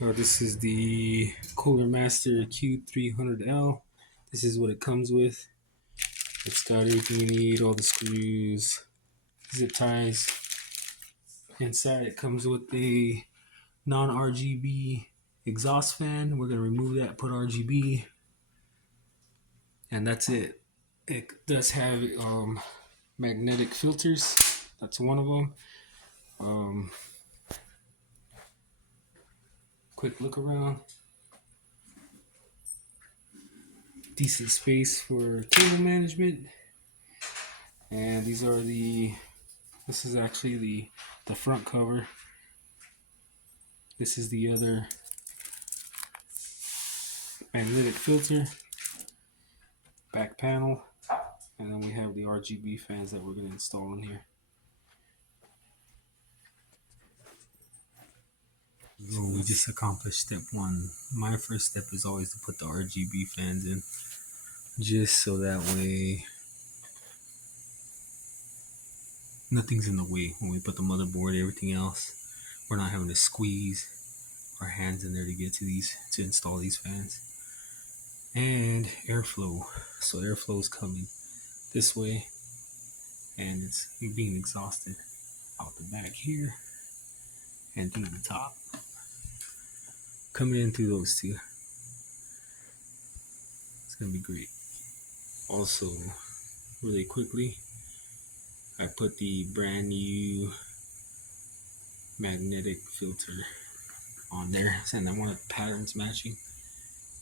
This is the Cooler Master Q300L. This is what it comes with. It's got everything you need, all the screws, zip ties. Inside it comes with a non-RGB exhaust fan. We're going to remove that, put RGB, and that's it. It does have magnetic filters. That's one of them. Quick look around. Decent space for cable management. And these are this is actually the front cover. This is the other magnetic filter, back panel, and then we have the RGB fans that we're going to install in here. So we just accomplished step one. My first step is always to put the RGB fans in, just so that way nothing's in the way when we put the motherboard, everything else. We're not having to squeeze our hands in there to get to install these fans. And airflow. So airflow is coming this way, and it's being exhausted out the back here and through the top, coming in through those two. It's gonna be great. Also, really quickly, I put the brand new magnetic filter on there, and I want the patterns matching,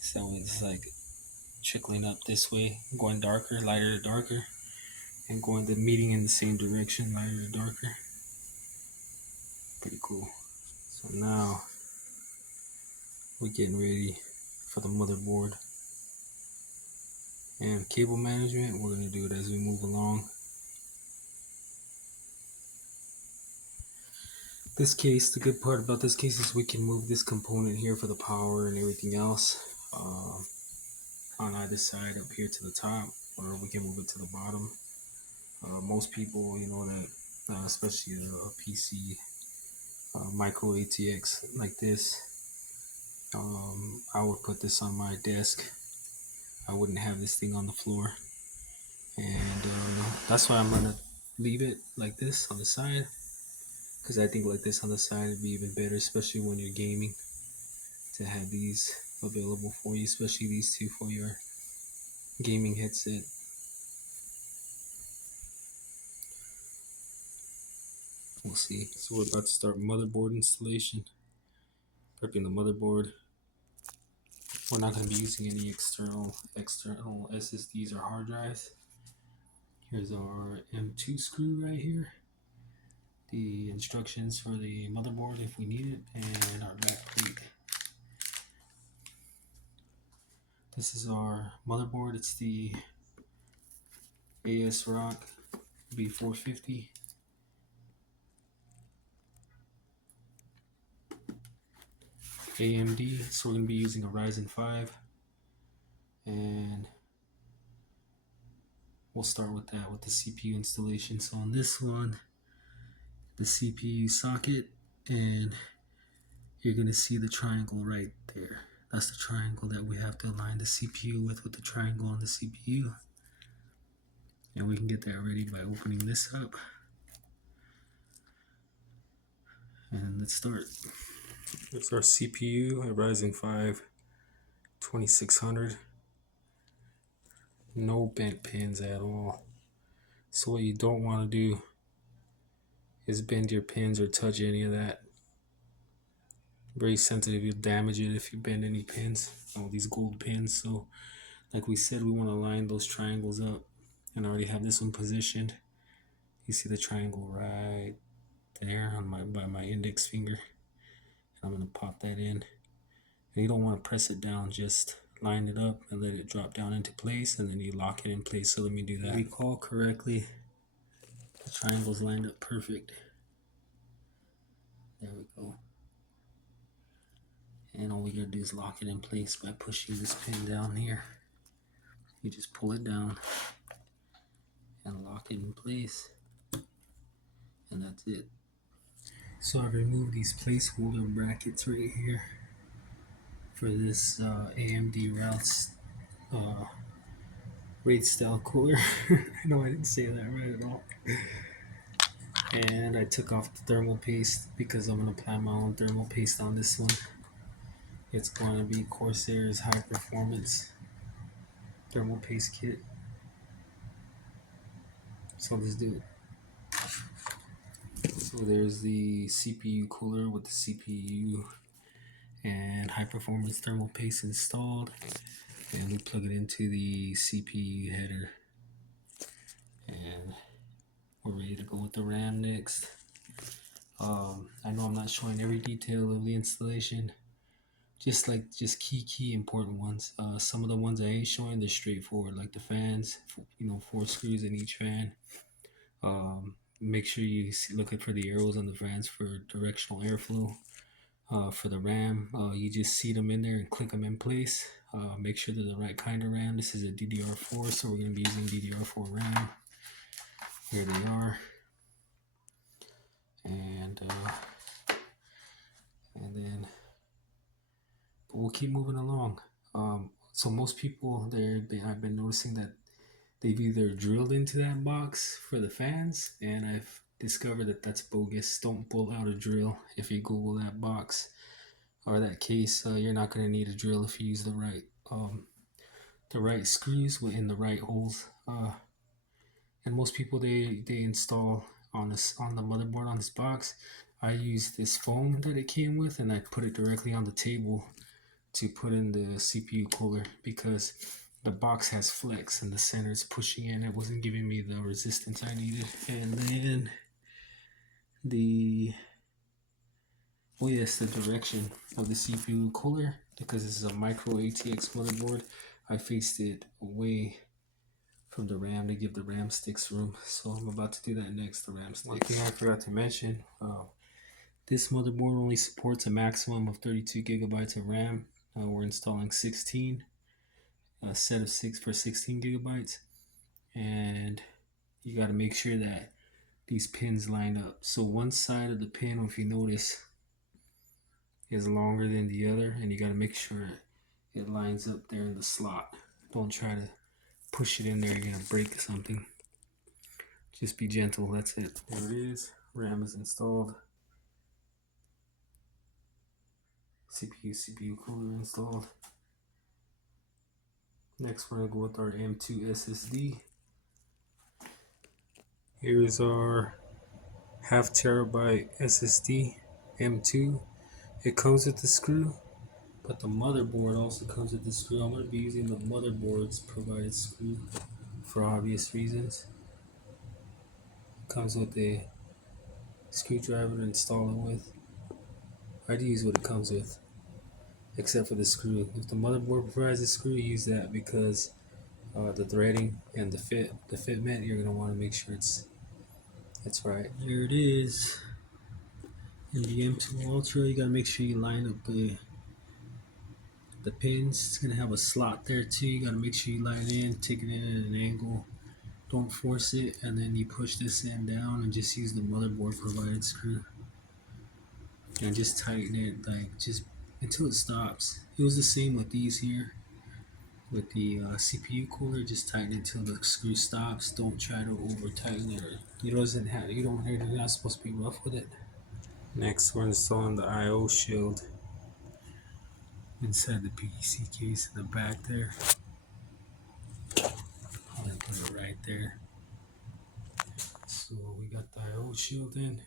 so it's like trickling up this way, going darker, lighter to darker, and going the meeting in the same direction, lighter to darker. Pretty cool. So now we're getting ready for the motherboard and cable management. We're going to do it as we move along. This case, the good part about this case is we can move this component here for the power and everything else on either side up here to the top, or we can move it to the bottom. Most people, you know, that especially a PC micro ATX like this, I would put this on my desk. I wouldn't have this thing on the floor, and that's why I'm gonna leave it like this on the side, because I think like this on the side would be even better, especially when you're gaming, to have these available for you, especially these two for your gaming headset. We'll see. So we're about to start motherboard installation. Prepping the motherboard. We're not going to be using any external SSDs or hard drives. Here's our M2 screw right here. The instructions for the motherboard if we need it, and our back plate. This is our motherboard. It's the ASRock B450. AMD, so we're going to be using a Ryzen 5, and we'll start with that, with the CPU installation. So on this one, the CPU socket, and you're going to see the triangle right there. That's the triangle that we have to align the CPU with the triangle on the CPU. And we can get that ready by opening this up. And let's start. Here's our CPU, a Ryzen 5 2600. No bent pins at all. So what you don't want to do is bend your pins or touch any of that. Very sensitive, you'll damage it if you bend any pins. All these gold pins. So like we said, we want to line those triangles up. And I already have this one positioned. You see the triangle right there on by my index finger. I'm going to pop that in. And you don't want to press it down, just line it up and let it drop down into place, and then you lock it in place. So let me do that. If you recall correctly, the triangle's lined up perfect. There we go. And all we gotta do is lock it in place by pushing this pin down here. You just pull it down and lock it in place, and that's it. So I've removed these placeholder brackets right here. for this AMD RAID style cooler. I know I didn't say that right at all. And I took off the thermal paste because I'm going to apply my own thermal paste on this one. It's going to be Corsair's high performance thermal paste kit. So let's do it. So there's the CPU cooler with the CPU and high performance thermal paste installed, and we plug it into the CPU header, and we're ready to go with the RAM next. I know I'm not showing every detail of the installation, just key important ones. Some of the ones I ain't showing, they're straightforward, like the fans, 4 screws in each fan. Make sure you look for the arrows on the fans for directional airflow. For the RAM, you just seat them in there and click them in place. Make sure they're the right kind of RAM. This is a DDR4, so we're going to be using DDR4 RAM. Here they are. And then we'll keep moving along. So most people I've been noticing that they've either drilled into that box for the fans, and I've discovered that that's bogus. Don't pull out a drill if you Google that box or that case. You're not going to need a drill if you use the right screws in the right holes. And most people they install on the motherboard on this box. I use this foam that it came with, and I put it directly on the table to put in the CPU cooler because the box has flex and the center is pushing in. It wasn't giving me the resistance I needed. And then the direction of the CPU cooler, because this is a micro ATX motherboard, I faced it away from the RAM to give the RAM sticks room. So I'm about to do that next, the RAM sticks. One thing I forgot to mention, this motherboard only supports a maximum of 32 gigabytes of RAM. We're installing 16, a set of 6 for 16 gigabytes. And you got to make sure that these pins line up. So one side of the pin, if you notice, is longer than the other, and you got to make sure it lines up there in the slot. Don't try to push it in there, you're gonna break something. Just be gentle, that's it. There it is. RAM is installed. CPU cooler installed. Next we're gonna go with our M2 SSD. Here's our 0.5 terabyte SSD M2. It comes with the screw, but the motherboard also comes with the screw. I'm going to be using the motherboard's provided screw for obvious reasons. It comes with a screwdriver to install it with. I'd use what it comes with, except for the screw. If the motherboard provides a screw, use that, because the threading and the fitment, you're going to want to make sure it's right. There it is. In the M2 Ultra, you got to make sure you line up the pins. It's going to have a slot there too. You got to make sure you line it in, take it in at an angle. Don't force it, and then you push this end down and just use the motherboard provided screw. And just tighten it, just until it stops. It was the same with these here. With the CPU cooler, just tighten it until the screw stops. Don't try to over tighten it. You're not supposed to be rough with it. Next, we're installing the I/O shield inside the PC case in the back there. I'm gonna put it right there. So we got the I/O shield in.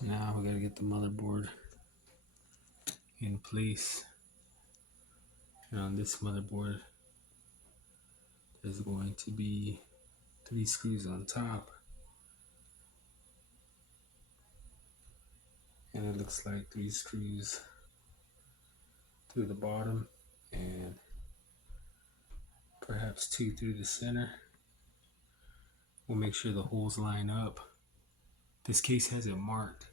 Now we gotta get the motherboard in place. And on this motherboard, there's going to be 3 screws on top. And it looks like 3 screws through the bottom, and perhaps 2 through the center. We'll make sure the holes line up. This case has it marked.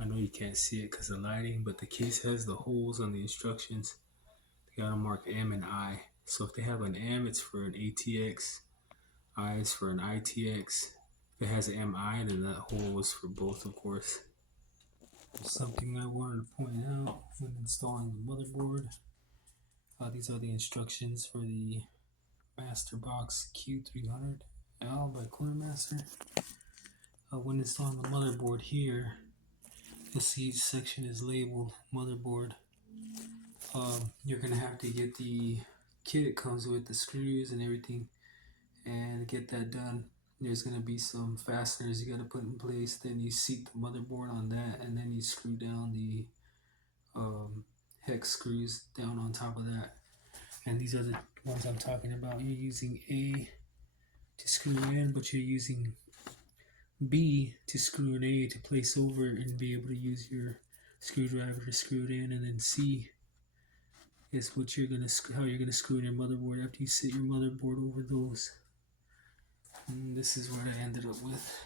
I know you can't see it because of lighting, but the case has the holes on the instructions. They gotta mark M and I. So if they have an M, it's for an ATX. I is for an ITX. If it has an MI, then that hole was for both, of course. Something I wanted to point out when installing the motherboard. These are the instructions for the Masterbox Q300L by Cornermaster. When installing the motherboard here, you'll see each section is labeled motherboard. You're going to have to get the kit. It comes with the screws and everything, and get that done. There's going to be some fasteners you got to put in place. Then you seat the motherboard on that, and then you screw down the hex screws down on top of that. And these are the ones I'm talking about. You're using A to screw in, but you're using B to screw an A to place over and be able to use your screwdriver to screw it in, and then C is what you're gonna how you're gonna screw in your motherboard after you sit your motherboard over those. And this is what I ended up with.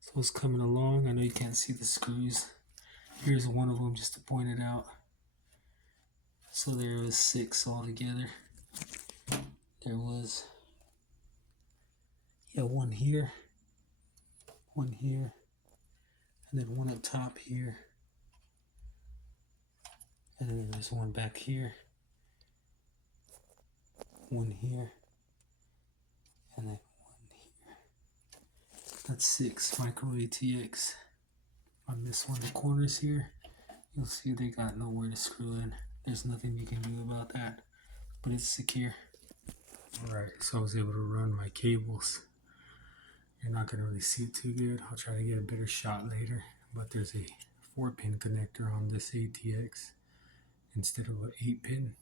So it's coming along. I know you can't see the screws. Here's one of them just to point it out. So there was 6 altogether. There was one here, and then one up top here, and then there's one back here, one here, and then one here. That's 6 micro ATX. On this one, the corners here, you'll see they got nowhere to screw in. There's nothing you can do about that, but it's secure. Alright, so I was able to run my cables. You're not going to really see it too good. I'll try to get a better shot later, but there's a 4-pin connector on this ATX instead of an 8-pin.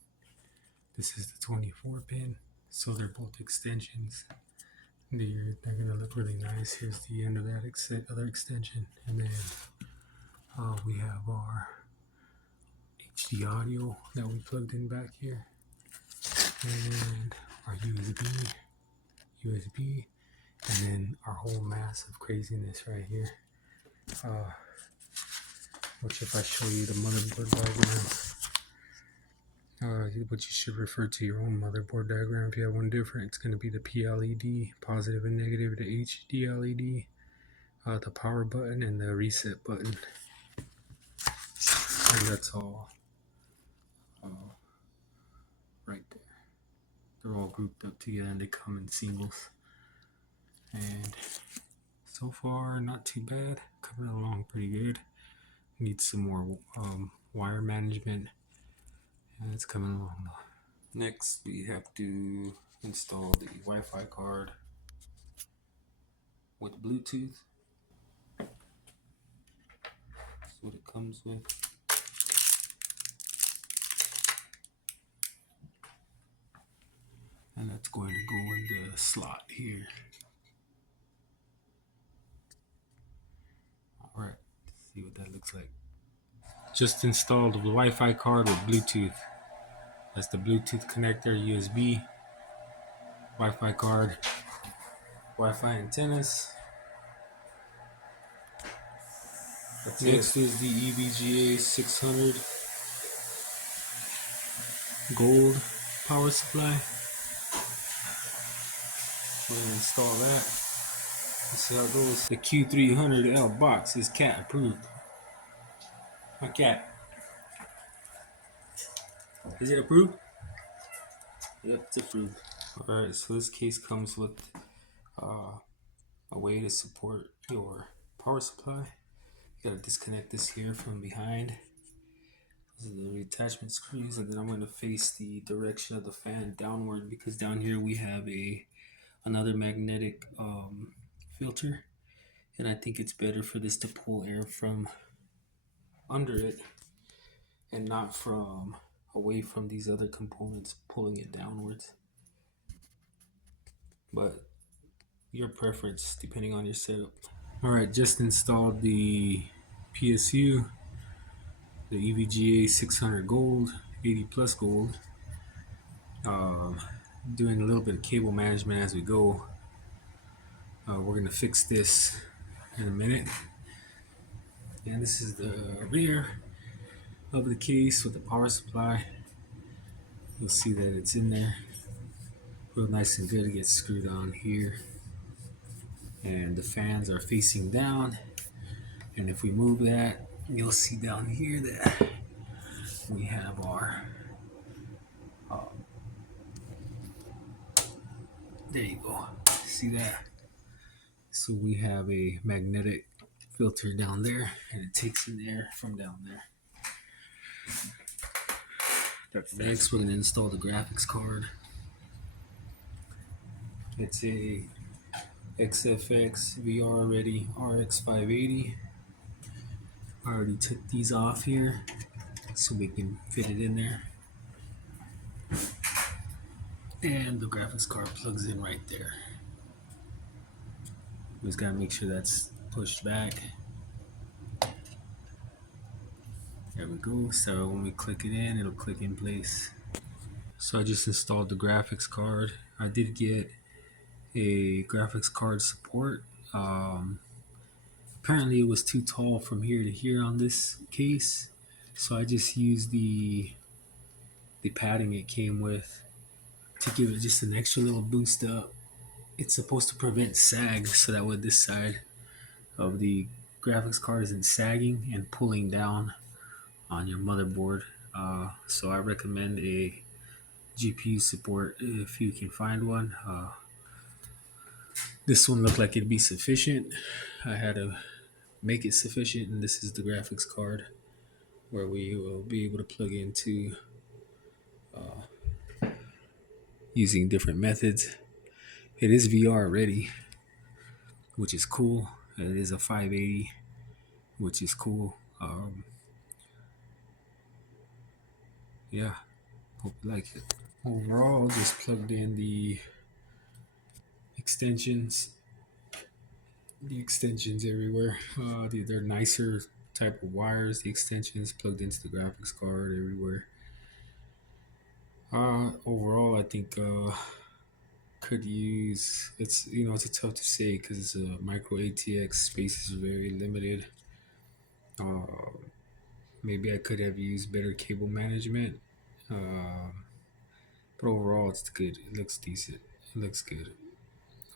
This is the 24-pin, so they're both extensions. They're going to look really nice. Here's the end of that other extension, and then we have our HD audio that we plugged in back here, and our USB, and then our whole mass of craziness right here. Which, if I show you the motherboard diagram, but you should refer to your own motherboard diagram. If you have one different, it's going to be the PLED, positive and negative, the HD LED, the power button, and the reset button. And that's all right there. They're all grouped up together and they come in singles. And so far, not too bad. Coming along pretty good. Need some more wire management, and it's coming along. Next, we have to install the Wi-Fi card with Bluetooth. That's what it comes with. And that's going to go in the slot here. Alright, let's see what that looks like. Just installed the Wi-Fi card with Bluetooth. That's the Bluetooth connector, USB, Wi-Fi card, Wi-Fi antennas. Next is the EVGA 600 gold power supply. We're going to install that. Let's see how it goes. The Q300L box is cat approved. My cat. Is it approved? Yep, it's approved. Alright, so this case comes with a way to support your power supply. You gotta disconnect this here from behind. These are the attachment screws, and then I'm going to face the direction of the fan downward, because down here we have another magnetic filter, and I think it's better for this to pull air from under it and not from away from these other components pulling it downwards. But your preference depending on your setup. Alright, just installed the PSU, the EVGA 600 gold, 80 plus gold. Doing a little bit of cable management as we go. We're gonna fix this in a minute. And this is the rear of the case with the power supply. You'll see that it's in there real nice and good. It gets screwed on here and the fans are facing down. And if we move that, you'll see down here that we have our there you go. See that? So we have a magnetic filter down there, and it takes in air from down there. Next, we're going to install the graphics card. It's a XFX VR Ready RX 580. I already took these off here so we can fit it in there. And the graphics card plugs in right there. We just gotta make sure that's pushed back. There we go. So when we click it in, it'll click in place. So I just installed the graphics card. I did get a graphics card support. Apparently it was too tall from here to here on this case, so I just used the padding it came with to give it just an extra little boost up. It's supposed to prevent sag, so that way this side of the graphics card isn't sagging and pulling down on your motherboard. So I recommend a GPU support if you can find one. This one looked like it'd be sufficient. I had to make it sufficient, and this is the graphics card where we will be able to plug into using different methods. It is VR ready, which is cool. It is a 580, which is cool. Yeah, hope you like it. Overall, just plugged in the extensions. The extensions everywhere. They're nicer type of wires. The extensions plugged into the graphics card everywhere. Overall, I think could use. It's it's tough to say because micro ATX space is very limited. Maybe I could have used better cable management. But overall, it's good. It looks decent. It looks good.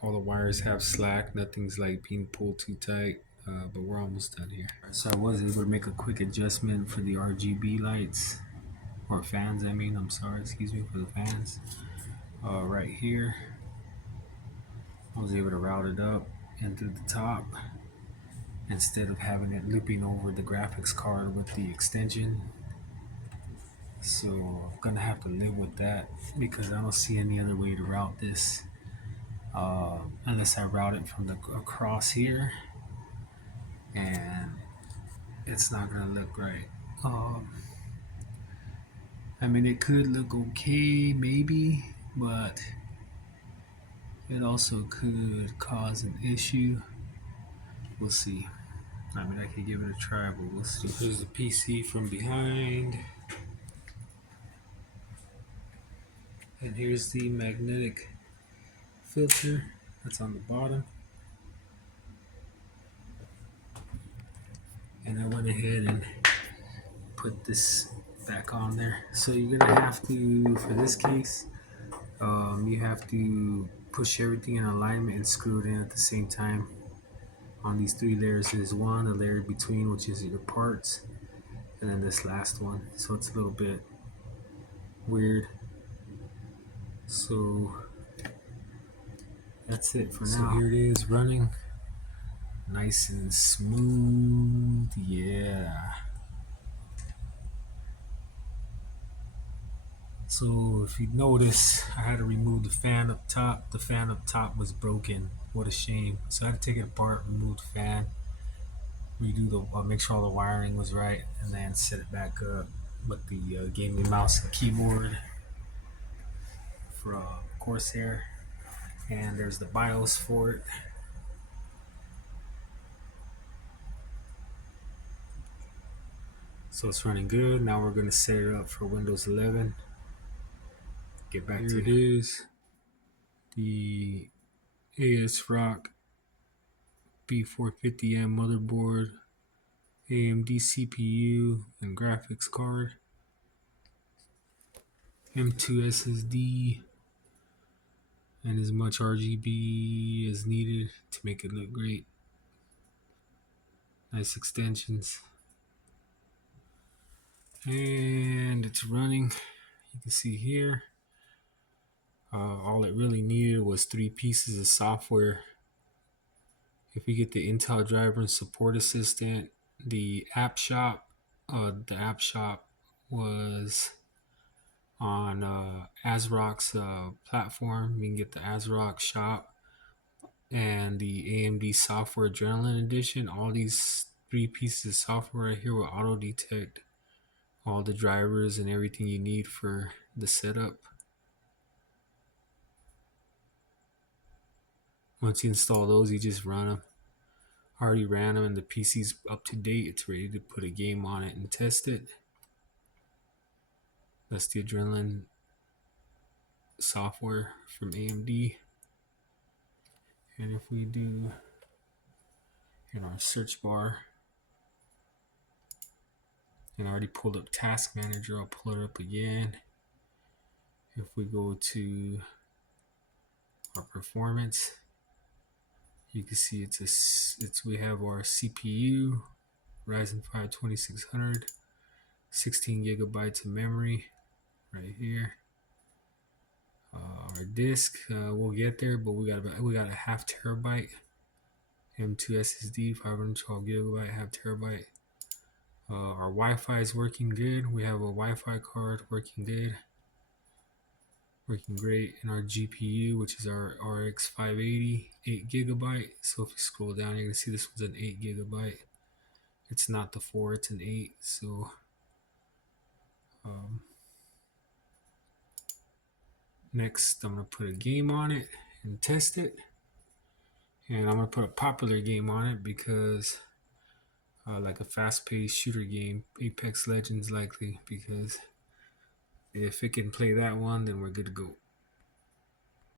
All the wires have slack. Nothing's like being pulled too tight. But we're almost done here. So I was able to make a quick adjustment for the RGB lights. Or fans, I mean. I'm sorry, excuse me, for the fans. Right here. I was able to route it up and through the top instead of having it looping over the graphics card with the extension. So I'm gonna have to live with that because I don't see any other way to route this unless I route it from the across here, and it's not gonna look right. I mean, it could look okay, maybe, but it also could cause an issue. We'll see. I mean, I could give it a try, but we'll see. So here's the PC from behind. And here's the magnetic filter that's on the bottom. And I went ahead and put this back on there. So you're gonna have to, for this case, you have to push everything in alignment and screw it in at the same time. On these three layers, there's one, a layer between, which is your parts, and then this last one. So it's a little bit weird. So that's it for now. So here it is running nice and smooth. Yeah. So if you notice, I had to remove the fan up top. The fan up top was broken. What a shame. So I had to take it apart, remove the fan, redo the, make sure all the wiring was right, and then set it back up with the gaming mouse and keyboard from Corsair. And there's the BIOS for it. So it's running good. Now we're gonna set it up for Windows 11. Get back to it. Here it is. The ASRock B450M motherboard, AMD CPU and graphics card, M2 SSD, and as much RGB as needed to make it look great. Nice extensions. And it's running. You can see here. All it really needed was 3 pieces of software. If we get the Intel driver and support assistant, the app shop was on ASRock's platform. You can get the ASRock shop and the AMD Software Adrenaline Edition. All these 3 pieces of software right here will auto detect all the drivers and everything you need for the setup. Once you install those, you just run them. I already ran them and the PC's up to date. It's ready to put a game on it and test it. That's the Adrenaline software from AMD. And if we do in our search bar, and I already pulled up Task Manager, I'll pull it up again. If we go to our performance, you can see we have our CPU, Ryzen 5 2600, 16 gigabytes of memory right here. Our disk, we'll get there, but we got a half terabyte M2 SSD, 512 gigabyte, half terabyte. Our Wi-Fi is working good. We have a Wi-Fi card working good, working great. And our GPU, which is our RX 580, 8 gigabyte. So if you scroll down, you're gonna see this one's an 8 gigabyte. It's not the 4, it's an 8. So next, I'm gonna put a game on it and test it. And I'm gonna put a popular game on it because like a fast-paced shooter game, Apex Legends likely, because if it can play that one, then we're good to go.